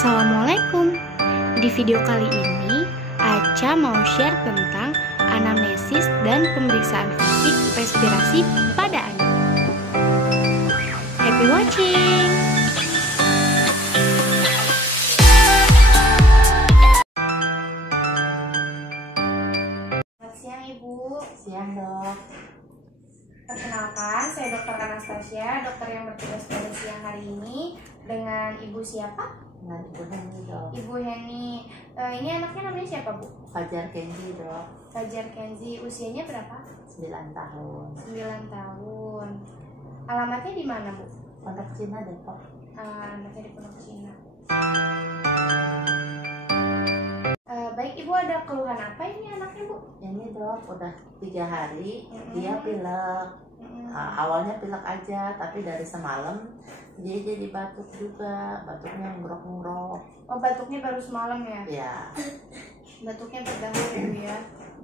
Assalamualaikum. Di video kali ini, Aca mau share tentang anamnesis dan pemeriksaan fisik respirasi pada anak. Happy watching! Selamat siang Ibu. Siang dok. Perkenalkan, saya Dr. Anastasia, dokter yang bertugas pada siang hari ini. Dengan Ibu siapa? Dengan Ibu Heni dok. Ibu Heni. Ini anaknya namanya siapa Bu? Fajar Kenzi dok. Fajar Kenzi. Usianya berapa? 9 tahun. 9 tahun. Alamatnya di mana Bu? Pondok Cina Depok. Anaknya di Pondok Cina. Baik Ibu, ada keluhan apa ini anaknya Bu? Ini dok udah 3 hari dia pilek. Awalnya pilek aja, tapi dari semalam dia jadi batuk juga, batuknya ngerok-ngerok. Oh, batuknya baru semalam ya? Ya, Batuknya berdahak ya Bu ya?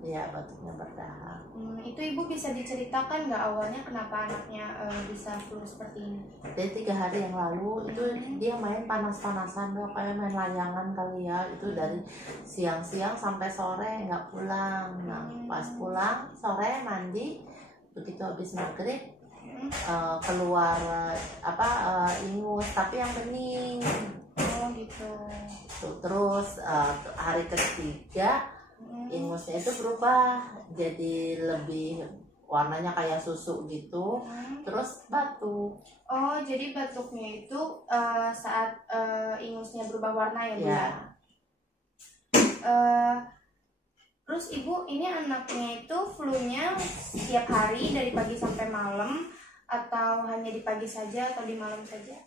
iya batuknya berdahak. Itu Ibu bisa diceritakan nggak awalnya kenapa anaknya bisa flu seperti ini? Dari 3 hari yang lalu itu dia main panas-panasan dok, kayak main layangan kali ya. Itu dari siang-siang sampai sore nggak pulang. Nah pas pulang sore mandi, begitu habis maghrib keluar ingus tapi yang bening. Oh gitu. Terus hari ketiga ingusnya itu berubah jadi lebih warnanya kayak susu gitu, terus batuk. Oh, jadi batuknya itu saat ingusnya berubah warna ya Bu Ya. ya? Terus Ibu, ini anaknya itu flu-nya setiap hari dari pagi sampai malam, atau hanya di pagi saja atau di malam saja?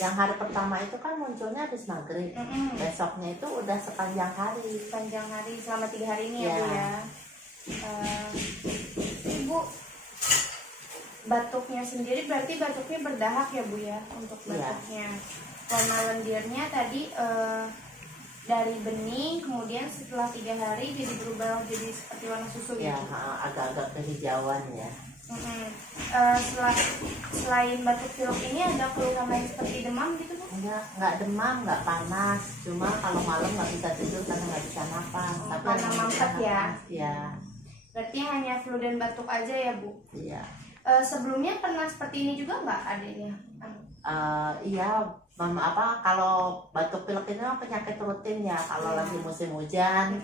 Yang hari pertama itu kan munculnya habis maghrib, besoknya itu udah sepanjang hari. Sepanjang hari, selama 3 hari ini ya Bu ya? Ibu, batuknya sendiri berarti batuknya berdahak ya Bu ya untuk batuknya. Warna lendirnya tadi dari bening, kemudian setelah 3 hari jadi berubah jadi seperti warna susu Ya, gitu. agak-agak kehijauan ya. Selain batuk pilek ini ada keluhan lain seperti demam gitu Bu? Nggak demam, nggak panas, cuma kalau malam nggak bisa tidur karena nggak bisa napas. Tapi karena mampet ya? Iya. Berarti hanya flu dan batuk aja ya Bu? Iya. Sebelumnya pernah seperti ini juga nggak adanya? Iya, kalau batuk pilek ini kan penyakit rutin ya. Kalau lagi musim hujan,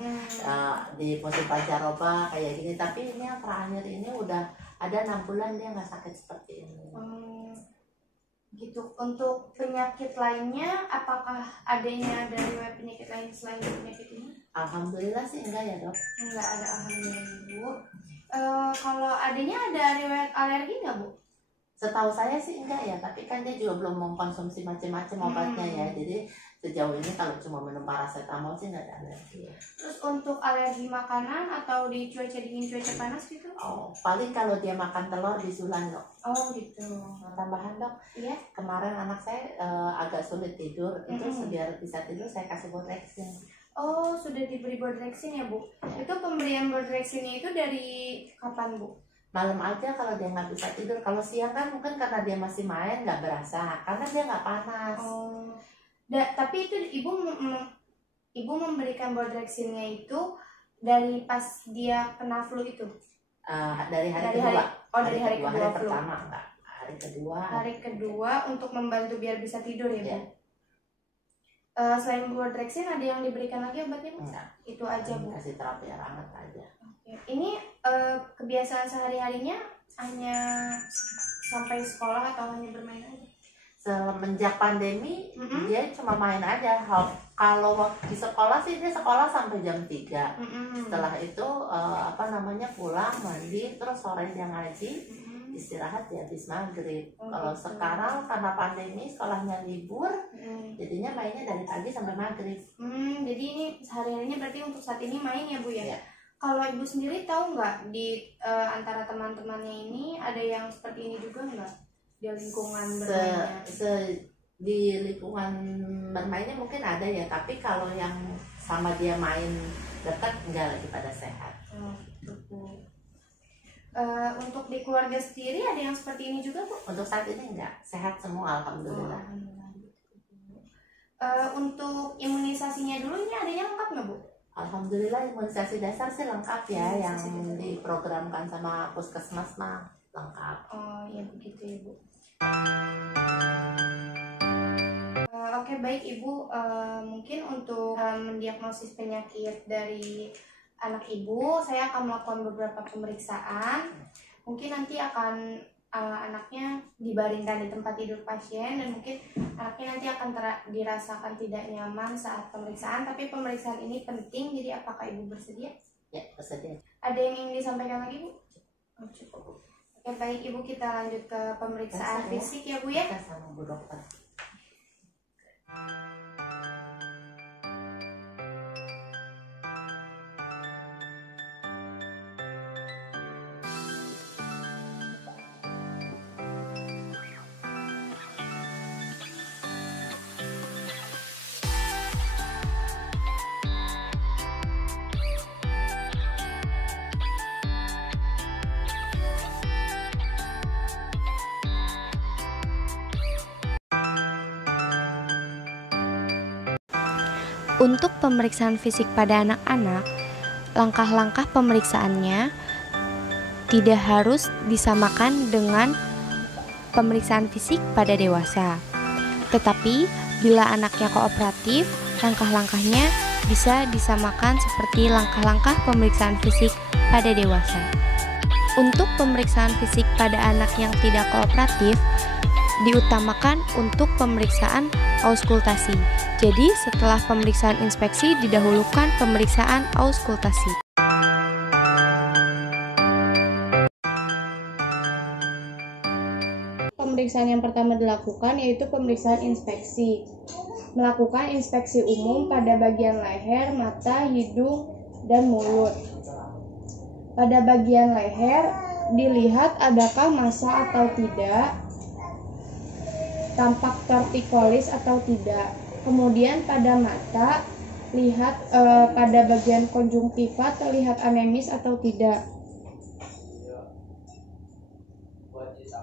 di musim pancaroba kayak gini. Tapi ini yang terakhir ini udah ada 6 bulan dia nggak sakit seperti ini. Gitu. Untuk penyakit lainnya, apakah adanya dari penyakit lain selain penyakit ini? Alhamdulillah sih enggak ya dok. Enggak ada, alhamdulillah Bu. Kalau adanya ada riwayat alergi nggak Bu? Setahu saya sih enggak ya, tapi kan dia juga belum mengkonsumsi macam-macam obatnya ya. Jadi sejauh ini kalau cuma minum paracetamol sih enggak ada alergi ya. Terus untuk alergi makanan atau di cuaca dingin, cuaca panas gitu? Oh, paling kalau dia makan telur bisulan dok. Oh gitu. Tambahan dok, Iya. kemarin anak saya agak sulit tidur, itu biar bisa tidur saya kasih Bodrexin. Oh, sudah diberi Bodrexin ya Bu? Itu pemberian Bodrexinnya itu dari kapan Bu? Malam aja kalau dia nggak bisa tidur. Kalau siang kan mungkin karena dia masih main nggak berasa, karena dia nggak panas. Oh, tapi itu ibu memberikan Bodrexinnya itu dari pas dia kena flu itu? Dari hari kedua. Dari hari kedua hari flu. pertama enggak. Hari kedua. Hari kedua untuk membantu biar bisa tidur ya Bu? Ya. Selain Bodrexin ada yang diberikan lagi obatnya Bu? Enggak. Itu aja Bu? Kasih terapi air hangat aja. Ini kebiasaan sehari-harinya hanya sampai sekolah atau hanya bermain aja? Semenjak pandemi dia cuma main aja. Kalau di sekolah sih dia sekolah sampai jam 3. Setelah itu pulang mandi, terus sore dia ngaji, istirahat ya habis maghrib. Kalau sekarang karena pandemi sekolahnya libur, jadinya mainnya dari pagi sampai maghrib. Jadi ini sehari-harinya berarti untuk saat ini main ya Bu ya? Ya. Kalau Ibu sendiri tahu nggak di antara teman-temannya ini ada yang seperti ini juga nggak di lingkungan bermainnya? Di lingkungan bermainnya mungkin ada ya, tapi kalau yang sama dia main dekat enggak lagi pada sehat. Untuk di keluarga sendiri ada yang seperti ini juga Bu? Untuk saat ini enggak, sehat semua alhamdulillah. Untuk imunisasinya dulu ini adanya lengkap nggak Bu? Alhamdulillah imunisasi dasar sih lengkap ya, yang diprogramkan sama puskesmas mah lengkap. Oh ya begitu ya Bu. Oke baik Ibu, mungkin untuk mendiagnosis penyakit dari anak Ibu, saya akan melakukan beberapa pemeriksaan. Mungkin nanti akan anaknya dibaringkan di tempat tidur pasien, dan mungkin anaknya nanti akan dirasakan tidak nyaman saat pemeriksaan. Tapi pemeriksaan ini penting, jadi apakah Ibu bersedia? Ya, bersedia. Ada yang ingin disampaikan lagi Bu? Oh, cukup. Oke baik Ibu, kita lanjut ke pemeriksaan fisik ya Bu ya. Kita sama Bu Dokter. Untuk pemeriksaan fisik pada anak-anak, langkah-langkah pemeriksaannya tidak harus disamakan dengan pemeriksaan fisik pada dewasa. Tetapi, bila anaknya kooperatif, langkah-langkahnya bisa disamakan seperti langkah-langkah pemeriksaan fisik pada dewasa. Untuk pemeriksaan fisik pada anak yang tidak kooperatif, diutamakan untuk pemeriksaan auskultasi. Jadi, setelah pemeriksaan inspeksi, didahulukan pemeriksaan auskultasi. Pemeriksaan yang pertama dilakukan yaitu pemeriksaan inspeksi. Melakukan inspeksi umum pada bagian leher, mata, hidung, dan mulut. Pada bagian leher, dilihat adakah massa atau tidak, tampak tortikolis atau tidak. Kemudian pada mata, lihat pada bagian konjungtiva terlihat anemis atau tidak.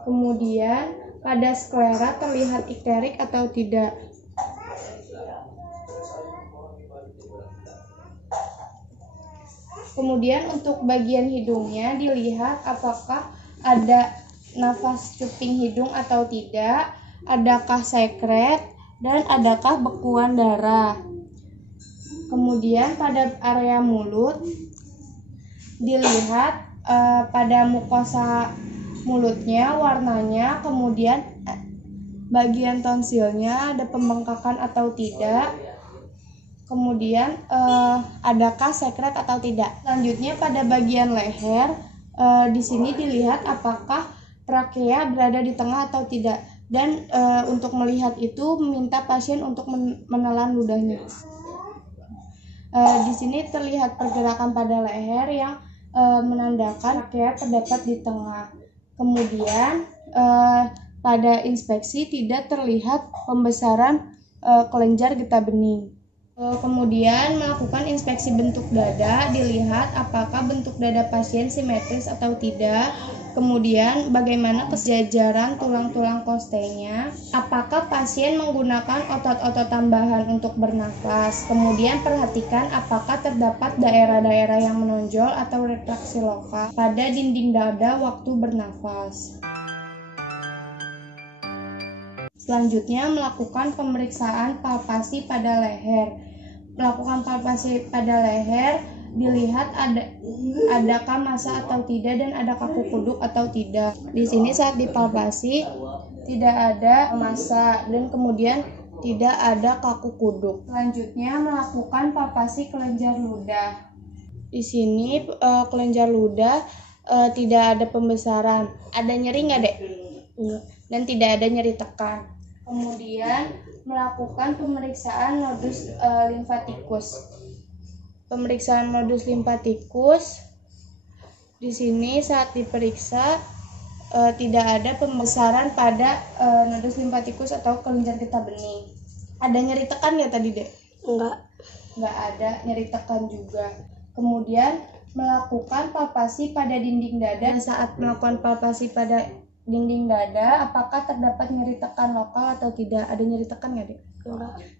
Kemudian pada sklera terlihat ikterik atau tidak. Kemudian untuk bagian hidungnya dilihat apakah ada nafas cuping hidung atau tidak, adakah sekret, dan adakah bekuan darah. Kemudian pada area mulut dilihat pada mukosa mulutnya, warnanya, kemudian bagian tonsilnya ada pembengkakan atau tidak, kemudian adakah sekret atau tidak. Selanjutnya pada bagian leher, di sini dilihat apakah trakea berada di tengah atau tidak. Dan untuk melihat itu meminta pasien untuk menelan ludahnya. Di sini terlihat pergerakan pada leher yang menandakan trakea terdapat di tengah. Kemudian pada inspeksi tidak terlihat pembesaran kelenjar getah bening. Kemudian melakukan inspeksi bentuk dada, dilihat apakah bentuk dada pasien simetris atau tidak. Kemudian bagaimana kesejajaran tulang-tulang kostenya, apakah pasien menggunakan otot-otot tambahan untuk bernafas. Kemudian perhatikan apakah terdapat daerah-daerah yang menonjol atau retraksi lokal pada dinding dada waktu bernafas. Selanjutnya melakukan pemeriksaan palpasi pada leher. Melakukan palpasi pada leher, dilihat adakah massa atau tidak dan ada kaku kuduk atau tidak. Di sini saat dipalpasi tidak ada massa dan kemudian tidak ada kaku kuduk. Selanjutnya melakukan palpasi kelenjar ludah. Di sini kelenjar ludah tidak ada pembesaran. Ada nyeri nggak, Dek? Dan tidak ada nyeri tekan. Kemudian melakukan pemeriksaan nodus limfatikus. Pemeriksaan nodus limfatikus, di sini saat diperiksa tidak ada pembesaran pada nodus limfatikus atau kelenjar getah bening. Ada nyeri tekan nggak tadi, Dek? Nggak ada nyeri tekan juga. Kemudian melakukan palpasi pada dinding dada. Saat melakukan palpasi pada dinding dada, apakah terdapat nyeri tekan lokal atau tidak? Ada nyeri tekan nggak, Dek?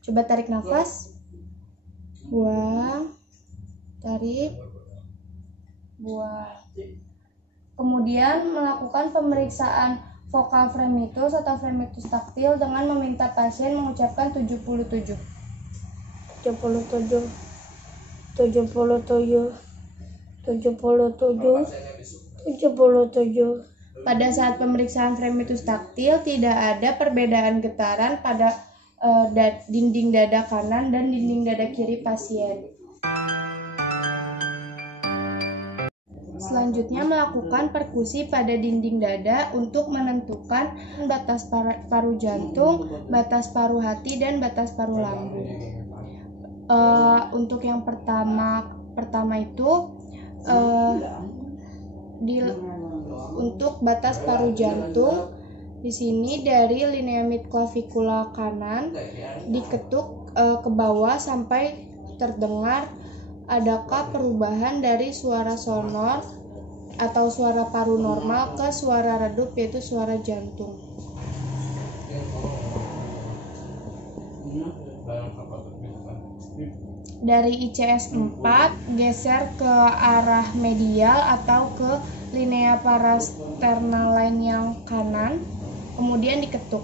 Coba tarik nafas, buang, tarik, buang. Kemudian melakukan pemeriksaan vokal fremitus atau fremitus taktil dengan meminta pasien mengucapkan 77. Pada saat pemeriksaan fremitus taktil tidak ada perbedaan getaran pada dinding dada kanan dan dinding dada kiri pasien. Selanjutnya melakukan perkusi pada dinding dada untuk menentukan batas paru jantung, batas paru hati, dan batas paru lambung. Untuk yang pertama itu untuk batas paru jantung, di sini dari linea clavicula kanan diketuk ke bawah sampai terdengar adakah perubahan dari suara sonor atau suara paru normal ke suara redup, yaitu suara jantung. Dari ICS 4 geser ke arah medial atau ke linea parasternal line yang kanan, kemudian diketuk.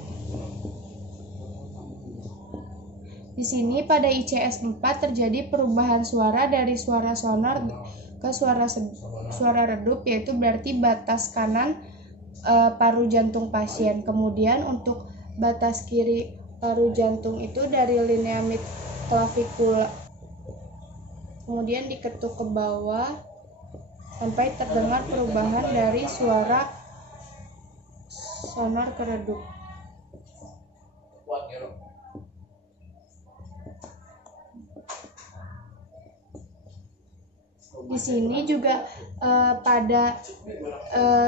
Di sini pada ICS 4 terjadi perubahan suara dari suara sonor ke suara redup, yaitu berarti batas kanan paru jantung pasien. Kemudian untuk batas kiri paru jantung itu dari linea clavicula, kemudian diketuk ke bawah sampai terdengar perubahan dari suara sonor ke redup. Di sini juga pada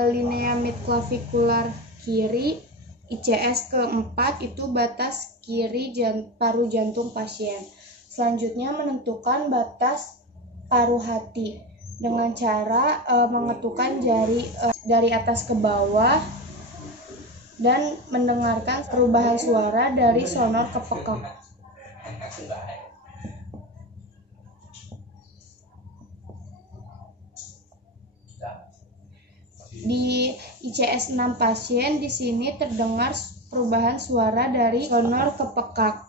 linea midclavicular kiri ICS keempat itu batas kiri paru jantung pasien. Selanjutnya menentukan batas paru hati dengan cara mengetukkan jari dari atas ke bawah dan mendengarkan perubahan suara dari sonor ke pekak. Di ICS 6 pasien di sini terdengar perubahan suara dari sonor ke pekak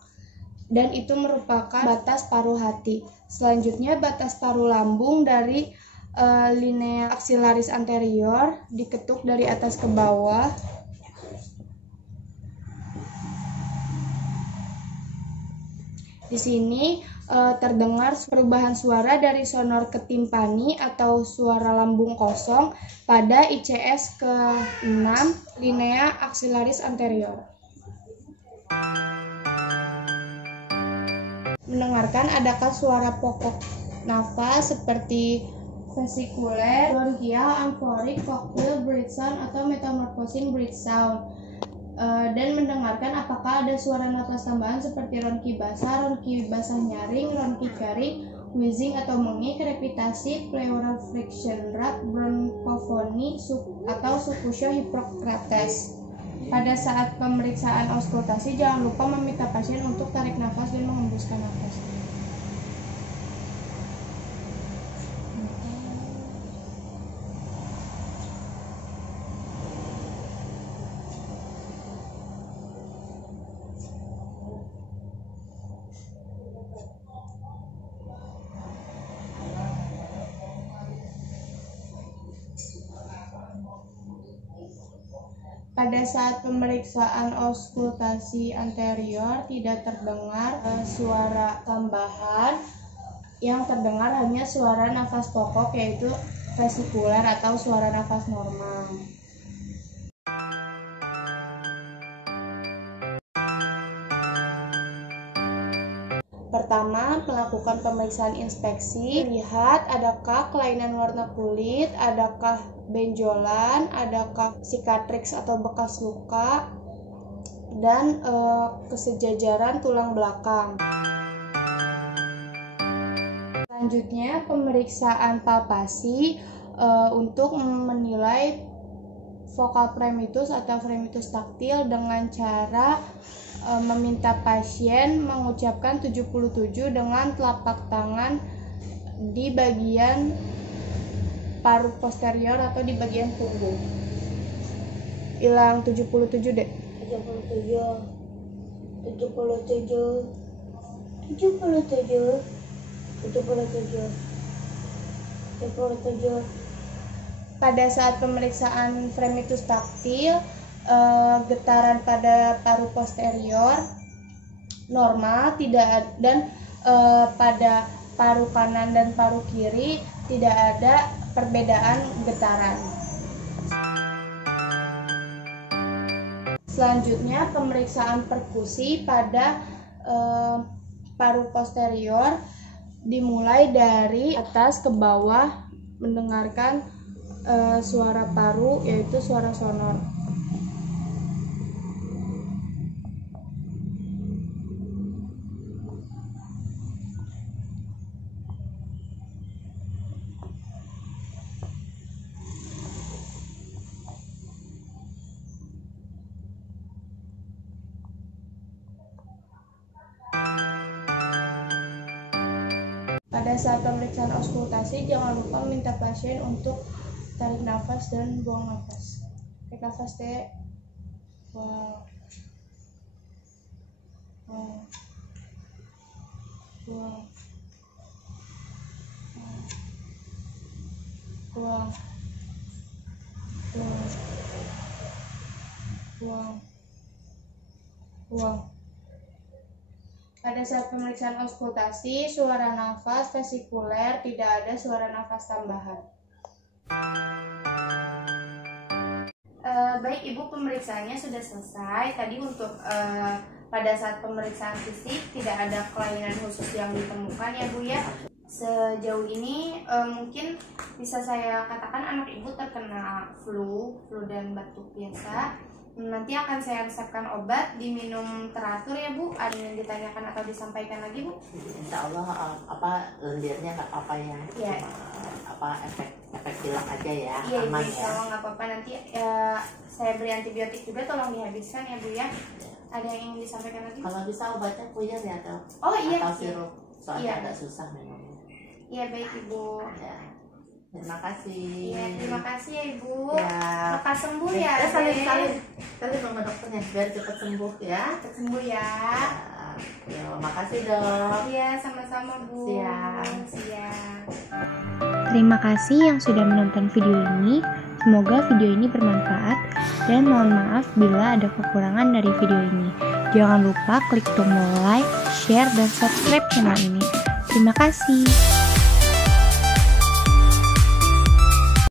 dan itu merupakan batas paru hati. Selanjutnya batas paru lambung dari linea axillaris anterior diketuk dari atas ke bawah. Di sini terdengar perubahan suara dari sonor ke timpani atau suara lambung kosong pada ICS ke-6 linea axillaris anterior. Mendengarkan adakah suara pokok nafas seperti vesikuler, bronchial, amphorik, cochlear, breath sound atau metamorphosing breath sound. Dan mendengarkan apakah ada suara nafas tambahan seperti ronki basah nyaring, ronki garing, wheezing atau mengik, krepitasi, pleural friction rate, bronkophony atau sukusio Hippocrates. Pada saat pemeriksaan auskultasi jangan lupa meminta pasien untuk tarik nafas dan mengembuskan nafas. Pada saat pemeriksaan auskultasi anterior tidak terdengar suara tambahan, yang terdengar hanya suara nafas pokok yaitu vesikuler atau suara nafas normal. Pertama, melakukan pemeriksaan inspeksi, lihat adakah kelainan warna kulit, adakah benjolan, adakah sikatriks atau bekas luka, dan kesejajaran tulang belakang. Selanjutnya, pemeriksaan palpasi untuk menilai vokal fremitus atau fremitus taktil dengan cara meminta pasien mengucapkan 77 dengan telapak tangan di bagian paruh posterior atau di bagian punggung. Hilang 77 deh. 77. Pada saat pemeriksaan fremitus taktil, getaran pada paruh posterior normal, tidak dan pada paruh kanan dan paruh kiri tidak ada perbedaan getaran. Selanjutnya pemeriksaan perkusi pada paruh posterior dimulai dari atas ke bawah mendengarkan suara paru, yaitu suara sonor. Pada saat pemeriksaan auskultasi, jangan lupa minta pasien untuk tarik nafas dan buang nafas. Tarik nafas deh. Buang. Buang. Buang. Buang. Buang. Buang. Buang. Pada saat pemeriksaan auskultasi, suara nafas vesikuler, tidak ada suara nafas tambahan. Baik Ibu, pemeriksaannya sudah selesai. Tadi untuk pada saat pemeriksaan fisik tidak ada kelainan khusus yang ditemukan ya Bu ya. Sejauh ini mungkin bisa saya katakan anak Ibu terkena flu dan batuk biasa. Nanti akan saya resepkan obat, diminum teratur ya Bu. Ada yang ditanyakan atau disampaikan lagi Bu? Insya Allah lendirnya nggak apa-apa ya. Ya. Cuma efek pilek aja ya. Iya aman Ibu, insya Allah nggak apa-apa. Nanti saya beri antibiotik juga, tolong dihabiskan ya Bu ya. Ada yang ingin disampaikan lagi? Kalau bisa obatnya puyer ya atau iya, sirup, soalnya iya. agak susah memang. Iya baik Ibu. Ya. Terima kasih. Iya, terima kasih ya Ibu. Ya. Lekas sembuh ya. Salim sama dokternya biar cepat sembuh ya. Cepat sembuh ya. Ya, makasih dok. Iya, sama-sama Bu. Siap. Terima kasih yang sudah menonton video ini. Semoga video ini bermanfaat dan mohon maaf bila ada kekurangan dari video ini. Jangan lupa klik tombol like, share, dan subscribe channel ini. Terima kasih.